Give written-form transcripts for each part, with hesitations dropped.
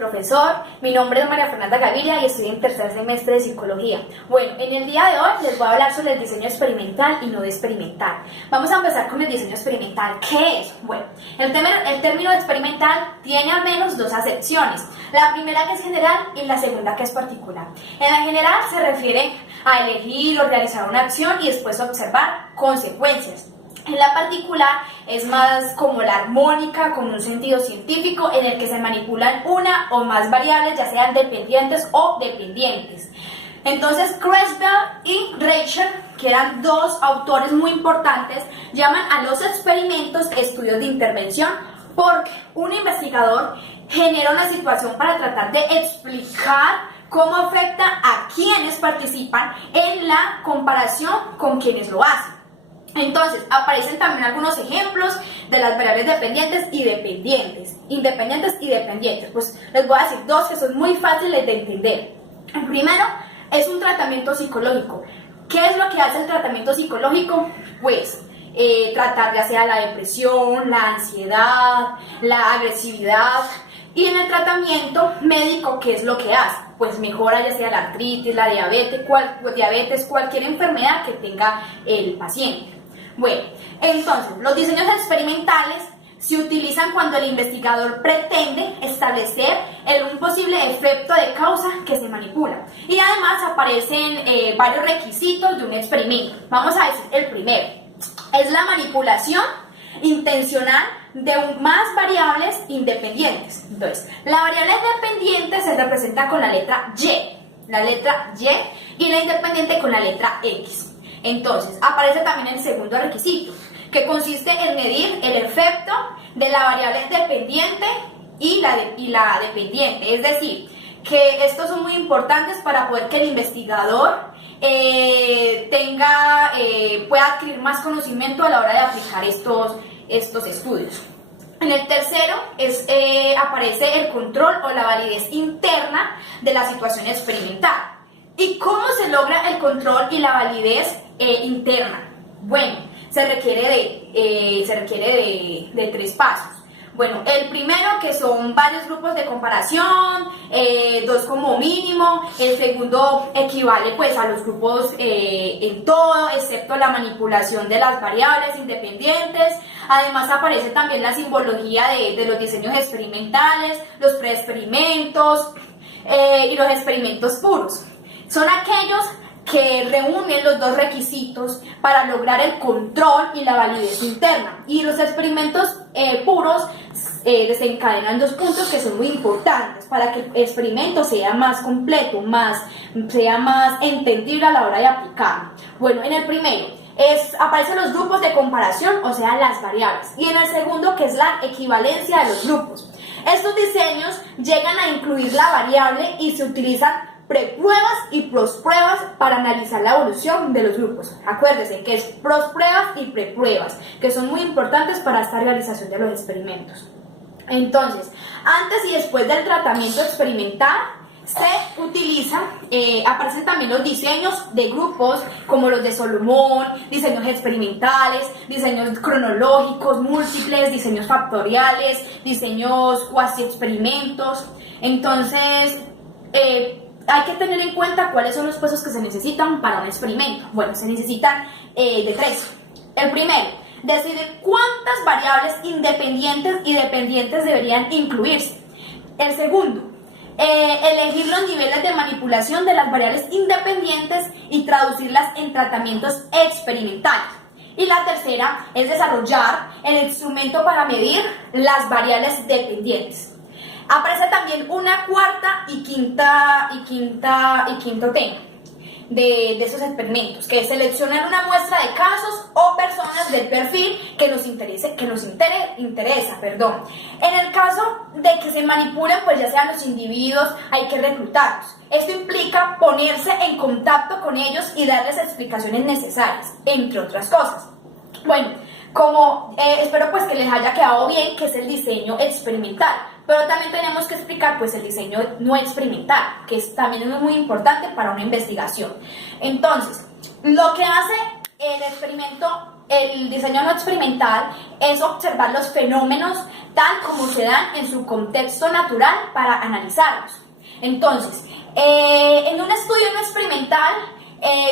profesor. Mi nombre es María Fernanda Gaviria y estoy en tercer semestre de Psicología. Bueno, en el día de hoy les voy a hablar sobre el diseño experimental y no experimental. Vamos a empezar con el diseño experimental. ¿Qué es? Bueno, el término experimental tiene al menos dos acepciones. La primera, que es general, y la segunda, que es particular. En la general se refiere a elegir o realizar una acción y después observar consecuencias. En la particular es más como la armónica, con un sentido científico en el que se manipulan una o más variables, ya sean dependientes o dependientes. Entonces, Creswell y Reicher, que eran dos autores muy importantes, llaman a los experimentos estudios de intervención porque un investigador genera una situación para tratar de explicar cómo afecta a quienes participan en la comparación con quienes lo hacen. Entonces, aparecen también algunos ejemplos de las variables dependientes y dependientes, independientes y dependientes. Pues les voy a decir dos que son muy fáciles de entender. El primero es un tratamiento psicológico. ¿Qué es lo que hace el tratamiento psicológico? Pues tratar ya sea la depresión, la ansiedad, la agresividad. Y en el tratamiento médico, ¿qué es lo que hace? Pues mejora ya sea la artritis, la diabetes, cualquier enfermedad que tenga el paciente. Bueno, entonces, los diseños experimentales se utilizan cuando el investigador pretende establecer un posible efecto de causa que se manipula. Y además aparecen varios requisitos de un experimento. Vamos a decir el primero. Es la manipulación intencional de más variables independientes. Entonces, la variable dependiente se representa con la letra Y, y la independiente con la letra X. Entonces, aparece también el segundo requisito, que consiste en medir el efecto de la variable dependiente y la dependiente. Es decir, que estos son muy importantes para poder que el investigador pueda adquirir más conocimiento a la hora de aplicar estos estudios. En el tercero aparece el control o la validez interna de la situación experimental. ¿Y cómo se logra el control y la validez interna? Bueno, se requiere de tres pasos. Bueno, el primero, que son varios grupos de comparación, dos como mínimo. El segundo equivale pues a los grupos en todo, excepto la manipulación de las variables independientes. Además aparece también la simbología de los diseños experimentales, los preexperimentos y los experimentos puros. Son aquellos que reúnen los dos requisitos para lograr el control y la validez interna. Y los experimentos puros desencadenan dos puntos que son muy importantes para que el experimento sea más completo, sea más entendible a la hora de aplicarlo. Bueno, en el primero aparecen los grupos de comparación, o sea, las variables. Y en el segundo, que es la equivalencia de los grupos. Estos diseños llegan a incluir la variable y se utilizan prepruebas y pospruebas para analizar la evolución de los grupos. Acuérdense que es pospruebas y prepruebas, que son muy importantes para esta realización de los experimentos. Entonces, antes y después del tratamiento experimental, se utilizan, aparecen también los diseños de grupos como los de Solomon, diseños experimentales, diseños cronológicos múltiples, diseños factoriales, diseños cuasi experimentos. Entonces, hay que tener en cuenta cuáles son los pasos que se necesitan para un experimento. Bueno, se necesitan de tres. El primero, decidir cuántas variables independientes y dependientes deberían incluirse. El segundo, elegir los niveles de manipulación de las variables independientes y traducirlas en tratamientos experimentales. Y la tercera es desarrollar el instrumento para medir las variables dependientes. Aparece también una cuarta y quinto tema de esos experimentos, que es seleccionar una muestra de casos o personas del perfil que nos interesa. En el caso de que se manipulen, pues ya sean los individuos, hay que reclutarlos. Esto implica ponerse en contacto con ellos y darles explicaciones necesarias, entre otras cosas. Bueno, espero pues que les haya quedado bien, que es el diseño experimental. Pero también tenemos que explicar pues el diseño no experimental, que también es muy importante para una investigación. Entonces, lo que hace el experimento el diseño no experimental es observar los fenómenos tal como se dan en su contexto natural para analizarlos. Entonces, en un estudio no experimental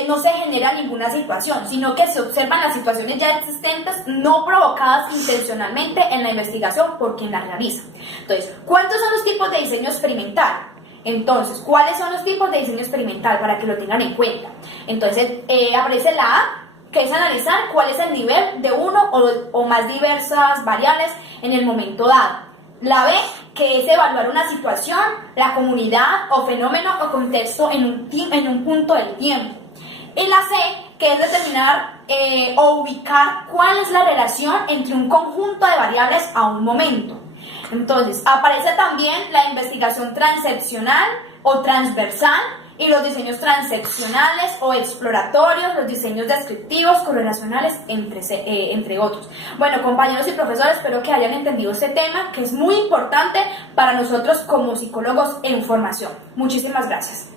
no se genera ninguna situación, sino que se observan las situaciones ya existentes no provocadas intencionalmente en la investigación por quien la realiza. Entonces, ¿cuántos son los tipos de diseño experimental? Entonces, ¿cuáles son los tipos de diseño experimental? Para que lo tengan en cuenta. Entonces, aparece la A, que es analizar cuál es el nivel de uno o más diversas variables en el momento dado. La B, que es evaluar una situación, la comunidad o fenómeno o contexto en un punto del tiempo. Y la C, que es determinar o ubicar cuál es la relación entre un conjunto de variables a un momento. Entonces, aparece también la investigación transeccional o transversal y los diseños transeccionales o exploratorios, los diseños descriptivos, correlacionales, entre otros. Bueno, compañeros y profesores, espero que hayan entendido este tema, que es muy importante para nosotros como psicólogos en formación. Muchísimas gracias.